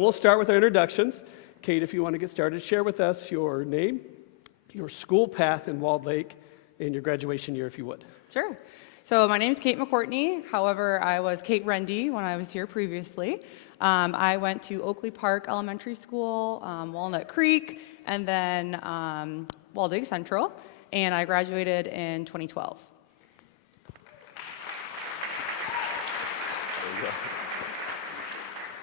We'll start with our introductions. Kate, if you want to get started, share with us your name, your school path in Walled Lake, and your graduation year, if you would. Sure. So my name is Kate McCourtney. However, I was Kate Rendy when I was here previously. I went to Oakley Park Elementary School, Walnut Creek, and then Waldig Central, and I graduated in 2012. There you go.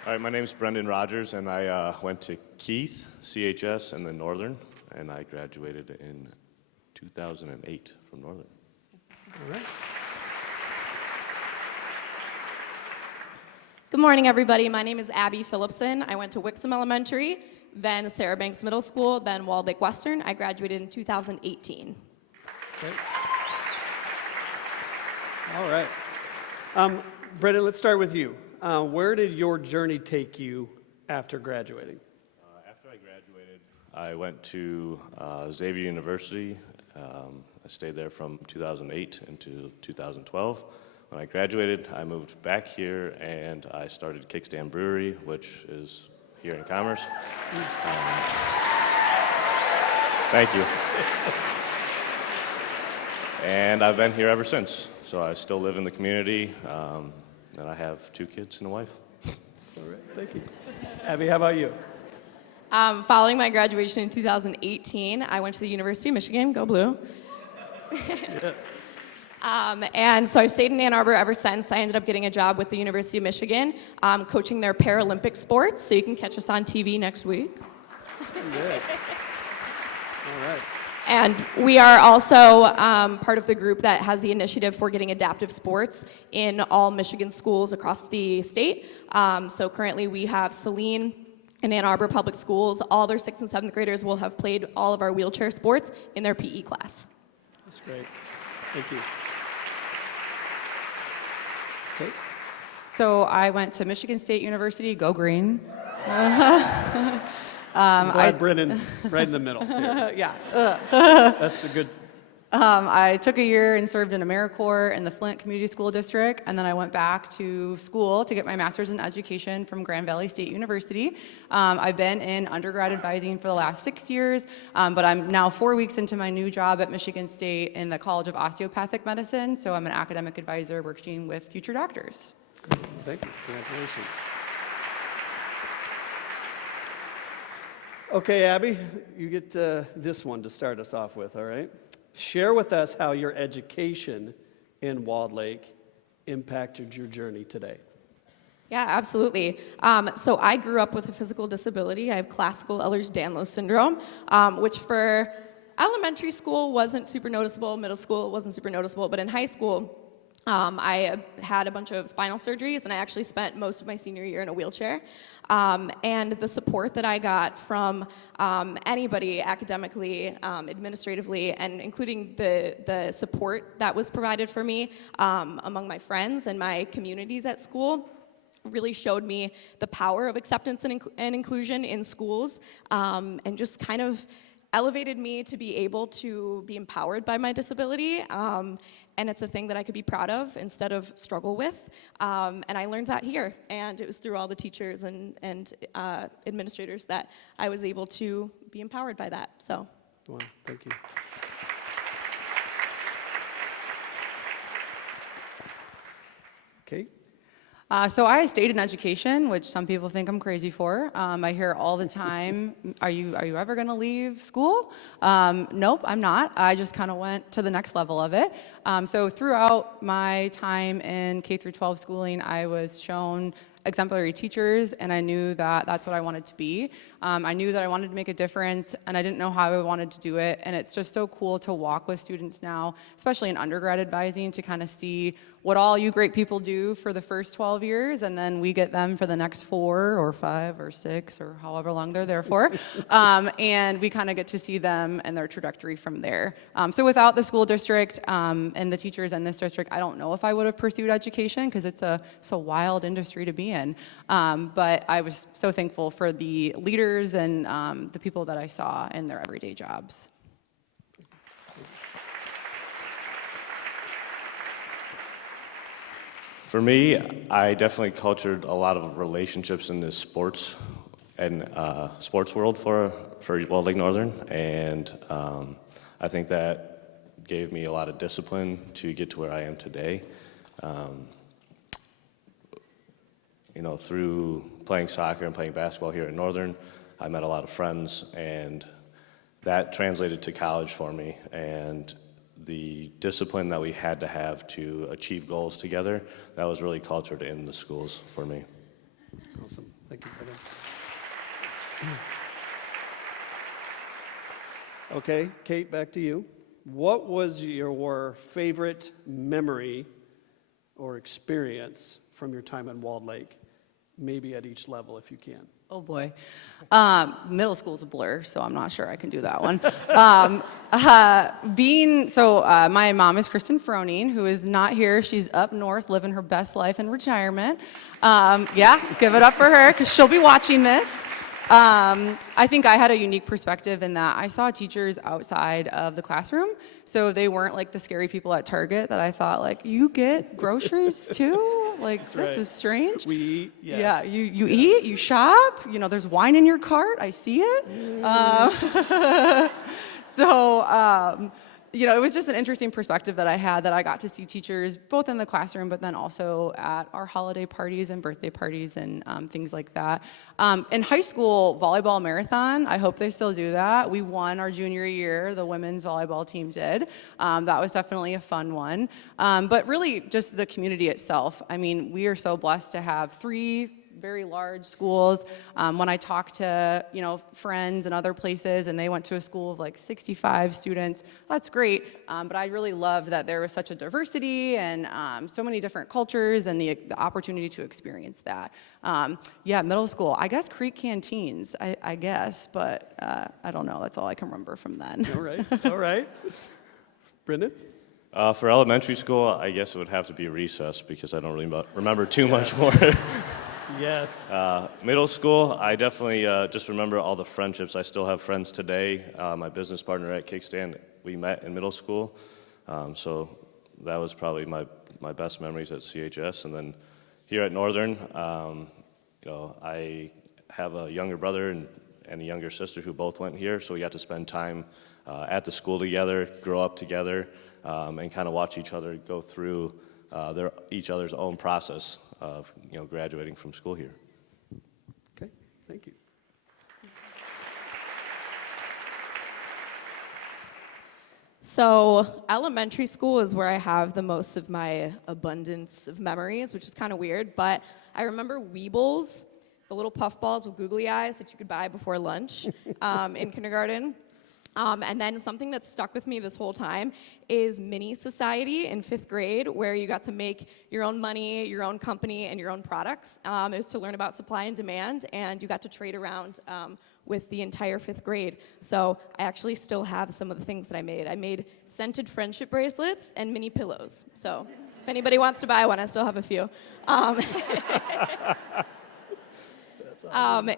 All right, my name is Brendan Rogers, and I went to Keith, CHS, and then Northern, and I graduated in 2008 from Northern. All right. Good morning, everybody. My name is Abby Phillipson. I went to Wixom Elementary, then Sarah Banks Middle School, then Walled Lake Western. I graduated in 2018. Okay. All right. Brendan, let's start with you. Where did your journey take you after graduating? After I graduated, I went to Xavier University. I stayed there from 2008 into 2012. When I graduated, I moved back here, and I started Kickstand Brewery, which is here in Commerce. Thank you. And I've been here ever since. So I still live in the community, and I have 2 kids and a wife. All right, thank you. Abby, how about you? Following my graduation in 2018, I went to the University of Michigan, go blue. Yeah. And so I've stayed in Ann Arbor ever since. I ended up getting a job with the University of Michigan, coaching their Paralympic sports, so you can catch us on TV next week. Good. All right. And we are also part of the group that has the initiative for getting adaptive sports in all Michigan schools across the state. So currently we have Saline and Ann Arbor Public Schools. All their 6th and 7th graders will have played all of our wheelchair sports in their PE class. That's great. Thank you. Okay. So I went to Michigan State University, go green. I'm glad Brendan's right in the middle here. Yeah. That's a good. I took a year and served in AmeriCorps in the Flint Community School District, and then I went back to school to get my master's in education from Grand Valley State University. I've been in undergrad advising for the last 6 years, but I'm now 4 weeks into my new job at Michigan State in the College of Osteopathic Medicine, so I'm an academic advisor working with future doctors. Thank you. Congratulations. Okay, Abby, you get this one to start us off with, all right? Share with us how your education in Walled Lake impacted your journey today. Yeah, absolutely. So I grew up with a physical disability. I have classical Ehlers-Danlos syndrome, which for elementary school wasn't super noticeable, middle school wasn't super noticeable, but in high school, I had a bunch of spinal surgeries, and I actually spent most of my senior year in a wheelchair. And the support that I got from anybody academically, administratively, and including the support that was provided for me among my friends and my communities at school really showed me the power of acceptance and inclusion in schools, and just kind of elevated me to be able to be empowered by my disability. And it's a thing that I could be proud of instead of struggle with. And I learned that here. And it was through all the teachers and administrators that I was able to be empowered by that. So. Wow, thank you. Kate? So I stayed in education, which some people think I'm crazy for. I hear all the time, are you ever going to leave school? Nope, I'm not. I just kind of went to the next level of it. So throughout my time in K through 12 schooling, I was shown exemplary teachers, and I knew that that's what I wanted to be. I knew that I wanted to make a difference, and I didn't know how I wanted to do it. And it's just so cool to walk with students now, especially in undergrad advising, to kind of see what all you great people do for the first 12 years, and then we get them for the next 4 or 5 or 6 or however long they're there for. And we kind of get to see them and their trajectory from there. So without the school district and the teachers in this district, I don't know if I would have pursued education, because it's a wild industry to be in. But I was so thankful for the leaders and the people that I saw in their everyday jobs. For me, I definitely cultured a lot of relationships in this sports and sports world for Walled Lake Northern, and I think that gave me a lot of discipline to get to where I am today. Through playing soccer and playing basketball here at Northern, I met a lot of friends, and that translated to college for me. And the discipline that we had to have to achieve goals together, that was really cultured in the schools for me. Awesome. Thank you, brother. Okay, Kate, back to you. What was your favorite memory or experience from your time at Walled Lake? Maybe at each level, if you can. Oh boy. Middle school's a blur, so I'm not sure I can do that one. My mom is Kristen Froning, who is not here. She's up north living her best life in retirement. Yeah, give it up for her, because she'll be watching this. I think I had a unique perspective in that I saw teachers outside of the classroom, so they weren't like the scary people at Target that I thought, like, you get groceries too? Like, That's this right. is strange. We eat, yes. Yeah, you eat, you shop, there's wine in your cart, I see it. It was just an interesting perspective that I had, that I got to see teachers both in the classroom, but then also at our holiday parties and birthday parties and things like that. In high school, volleyball marathon, I hope they still do that. We won our junior year, the women's volleyball team did. That was definitely a fun one. But really, just the community itself. I mean, we are so blessed to have 3 very large schools. When I talk to, friends and other places, and they went to a school of like 65 students, that's great. But I really loved that there was such a diversity and so many different cultures, and the opportunity to experience that. Middle school, I guess Creek canteens, I guess, but I don't know. That's all I can remember from then. All right. Brendan? For elementary school, I guess it would have to be recess, because I don't really remember too much more. Yes. Middle school, I definitely just remember all the friendships. I still have friends today. My business partner at Kickstand, we met in middle school. So that was probably my best memories at CHS. And then here at Northern, I have a younger brother and a younger sister who both went here. So we got to spend time at the school together, grow up together, and kind of watch each other go through each other's own process of graduating from school here. Okay, thank you. So elementary school is where I have the most of my abundance of memories, which is kind of weird, but I remember Weebles, the little puff balls with googly eyes that you could buy before lunch in kindergarten. And then something that stuck with me this whole time is mini society in 5th grade, where you got to make your own money, your own company, and your own products. It was to learn about supply and demand, and you got to trade around with the entire 5th grade. So I actually still have some of the things that I made. I made scented friendship bracelets and mini pillows. So if anybody wants to buy one, I still have a few.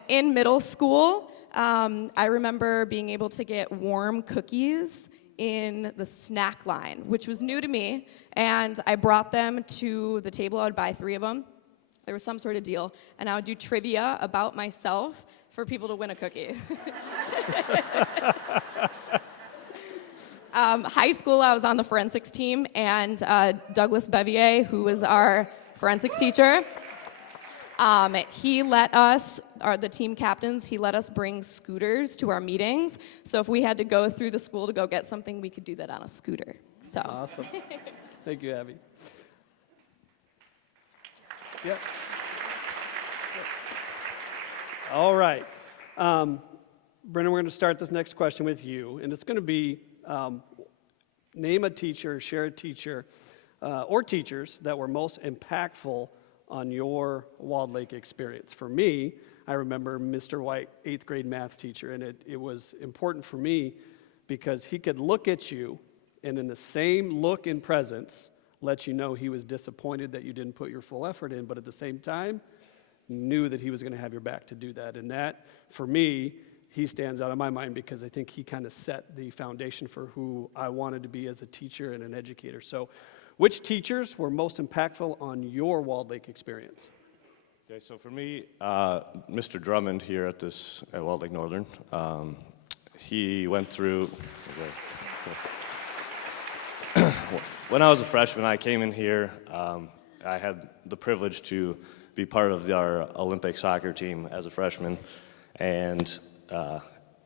In middle school, I remember being able to get warm cookies in the snack line, which was new to me, and I brought them to the table. I would buy 3 of them. There was some sort of deal, and I would do trivia about myself for people to win a cookie. High school, I was on the forensics team, and Douglas Bevier, who was our forensics teacher, he let us, the team captains, he let us bring scooters to our meetings. So if we had to go through the school to go get something, we could do that on a scooter. So. Awesome. Thank you, Abby. Yep. All right. Brendan, we're going to start this next question with you, and it's going to be name a teacher, share a teacher, or teachers that were most impactful on your Walled Lake experience. For me, I remember Mr. White, 8th grade math teacher, and it was important for me because he could look at you and in the same look and presence let you know he was disappointed that you didn't put your full effort in, but at the same time, knew that he was going to have your back to do that. And that, for me, he stands out in my mind because I think he kind of set the foundation for who I wanted to be as a teacher and an educator. So which teachers were most impactful on your Walled Lake experience? Okay, so for me, Mr. Drummond here at Walt Lake Northern, he went through, when I was a freshman, I came in here, I had the privilege to be part of our Olympic soccer team as a freshman, and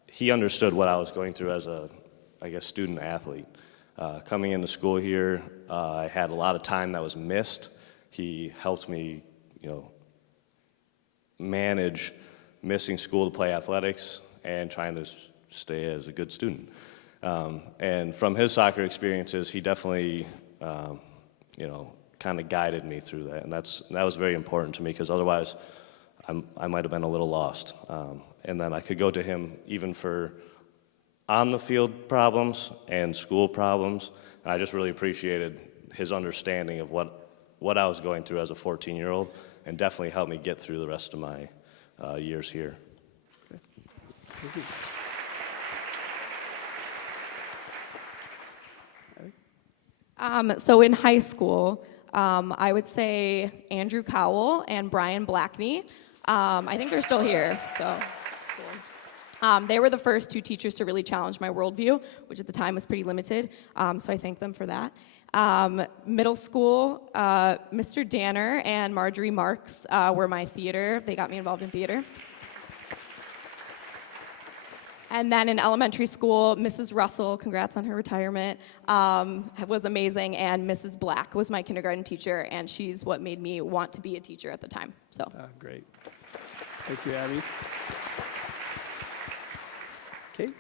he understood what I was going through as a, student athlete. Coming into school here, I had a lot of time that was missed. He helped me, manage missing school to play athletics and trying to stay as a good student. And from his soccer experiences, he definitely, kind of guided me through that. And that was very important to me because otherwise I might have been a little lost. And then I could go to him even for on the field problems and school problems. And I just really appreciated his understanding of what I was going through as a 14-year-old, and definitely helped me get through the rest of my years here. Thank you. So in high school, I would say Andrew Cowell and Brian Blackney. I think they're still here, so cool. They were the first two teachers to really challenge my worldview, which at the time was pretty limited, so I thank them for that. Middle school, Mr. Danner and Marjorie Marks were my theater. They got me involved in theater. And then in elementary school, Mrs. Russell, congrats on her retirement, was amazing, and Mrs. Black was my kindergarten teacher, and she's what made me want to be a teacher at the time. So. Great. Thank you, Abby. Kate?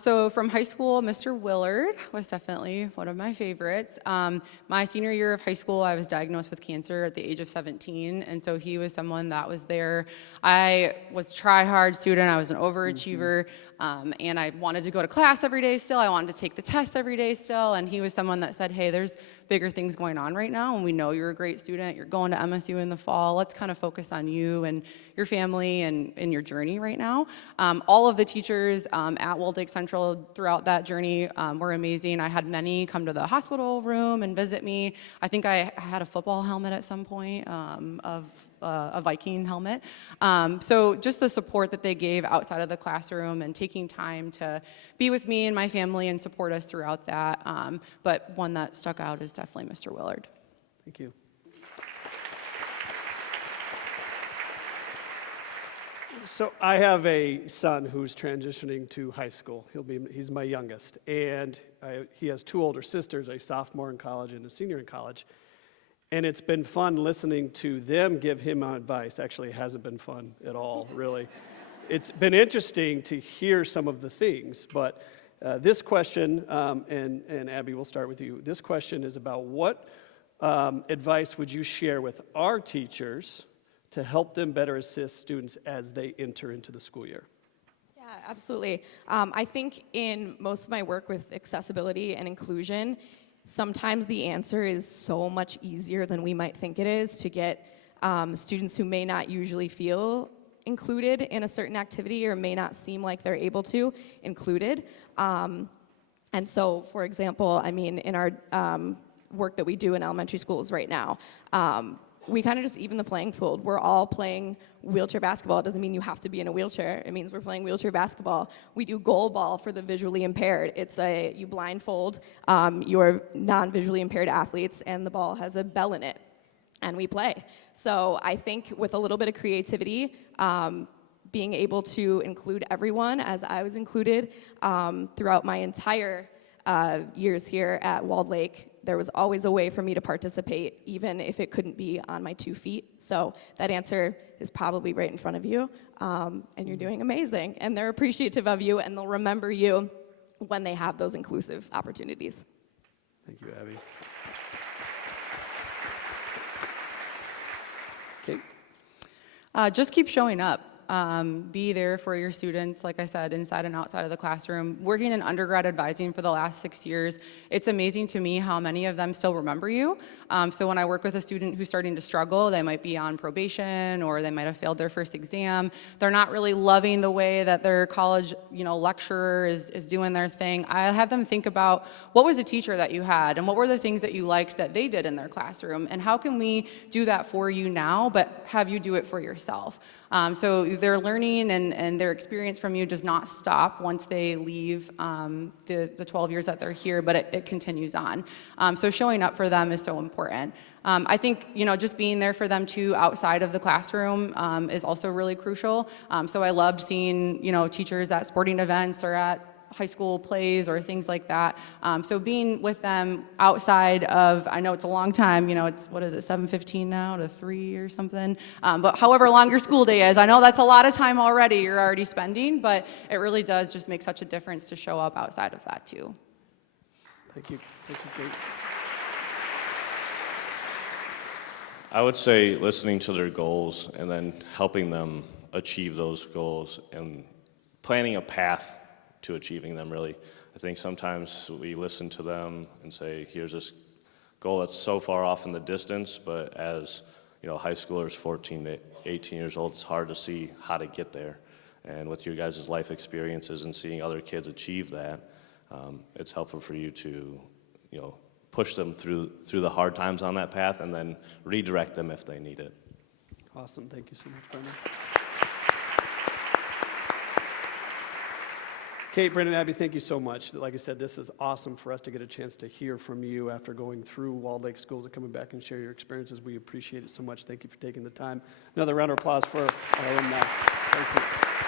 So from high school, Mr. Willard was definitely one of my favorites. My senior year of high school, I was diagnosed with cancer at the age of 17, and so he was someone that was there. I was a try-hard student. I was an overachiever, and I wanted to go to class every day still. I wanted to take the test every day still, and he was someone that said, hey, there's bigger things going on right now, and we know you're a great student. You're going to MSU in the fall. Let's kind of focus on you and your family and your journey right now. All of the teachers at Walt Lake Central throughout that journey were amazing. I had many come to the hospital room and visit me. I think I had a football helmet at some point of a Viking helmet. So just the support that they gave outside of the classroom and taking time to be with me and my family and support us throughout that. But one that stuck out is definitely Mr. Willard. Thank you. So I have a son who's transitioning to high school. He's my youngest, and he has two older sisters, a sophomore in college and a senior in college. And it's been fun listening to them give him advice. Actually, it hasn't been fun at all, really. It's been interesting to hear some of the things, but this question, and Abby, we'll start with you. This question is about what advice would you share with our teachers to help them better assist students as they enter into the school year? Yeah, absolutely. I think in most of my work with accessibility and inclusion, sometimes the answer is so much easier than we might think it is to get students who may not usually feel included in a certain activity or may not seem like they're able to included. And so, for example, I mean, in our work that we do in elementary schools right now, we kind of just even the playing field. We're all playing wheelchair basketball. It doesn't mean you have to be in a wheelchair. It means we're playing wheelchair basketball. We do goal ball for the visually impaired. You blindfold your non-visually impaired athletes, and the ball has a bell in it, and we play. So I think with a little bit of creativity, being able to include everyone, as I was included throughout my entire years here at Walled Lake, there was always a way for me to participate, even if it couldn't be on my 2 feet. So that answer is probably right in front of you, and you're doing amazing. And they're appreciative of you, and they'll remember you when they have those inclusive opportunities. Thank you, Abby. Kate? Just keep showing up. be there for your students, like I said, inside and outside of the classroom. Working in undergrad advising for the last 6 years, it's amazing to me how many of them still remember you. So when I work with a student who's starting to struggle, they might be on probation or they might have failed their first exam. They're not really loving the way that their college, lecturer is doing their thing. I have them think about what was a teacher that you had and what were the things that you liked that they did in their classroom, and how can we do that for you now, but have you do it for yourself. So their learning and their experience from you does not stop once they leave the 12 years that they're here, but it continues on. So showing up for them is so important. I think, just being there for them too outside of the classroom is also really crucial. So I loved seeing, teachers at sporting events or at high school plays or things like that. So being with them outside of, I know it's a long time, it's, 7:15 now to 3 or something. But however long your school day is, I know that's a lot of time already you're already spending, but it really does just make such a difference to show up outside of that too. Thank you. Thank you, Kate. I would say listening to their goals and then helping them achieve those goals and planning a path to achieving them, really. I think sometimes we listen to them and say, here's this goal that's so far off in the distance, but as high schoolers 14 to 18 years old, it's hard to see how to get there. And with your guys' life experiences and seeing other kids achieve that, it's helpful for you to push them through the hard times on that path and then redirect them if they need it. Awesome. Thank you so much, Brendan. Kate, Brendan, Abby, thank you so much. Like I said, this is awesome for us to get a chance to hear from you after going through Walled Lake Schools and coming back and share your experiences. We appreciate it so much. Thank you for taking the time. Another round of applause for our alumni. Thank you.